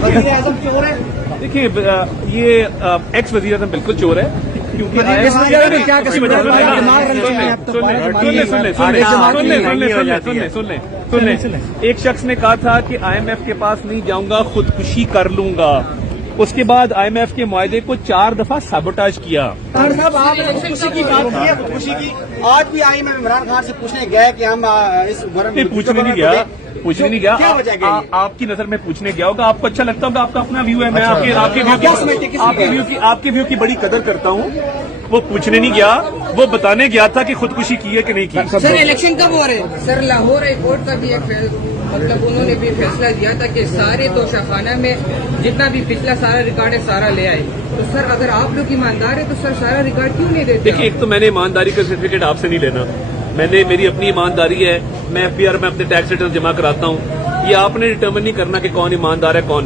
वज़ीर आज़म चोर है। देखिए ये एक्स वज़ीर आज़म बिल्कुल चोर है क्योंकि सुन ले एक शख्स ने कहा था कि IMF के पास नहीं जाऊंगा, खुदकुशी कर लूंगा। उसके बाद IMF के मुआहदे को 4 दफा साबोटाज किया। साहब आपने खुदकुशी की बात की है, खुदकुशी की आज भी IMF इमरान खान से पूछने गए कि हम इस पूछने नहीं गया, पूछने नहीं गया। क्या वजह गई? आपकी नजर में पूछने गया होगा, आपको अच्छा लगता होगा, आपका अपना व्यू है। मैं आपके व्यू की बड़ी कदर करता हूँ। वो पूछने नहीं गया, वो बताने गया था कि खुदकुशी की है कि नहीं की। सर इलेक्शन कब हो रहे हैं? सर लाहौर हाई कोर्ट का भी एक मतलब उन्होंने भी फैसला दिया था कि सारे तोशाखाना में जितना भी पिछला सारा रिकॉर्ड है सारा ले आए। तो सर अगर आप लोग ईमानदार है तो सर सारा रिकॉर्ड क्यों नहीं देते? देखिए एक तो मैंने ईमानदारी का सर्टिफिकेट आपसे नहीं लेना, मेरी अपनी ईमानदारी है। मैं FBR में अपने टैक्स रिटर्न जमा कराता हूँ। ये आपने डिटर्मिन नहीं करना कि कौन ईमानदार है कौन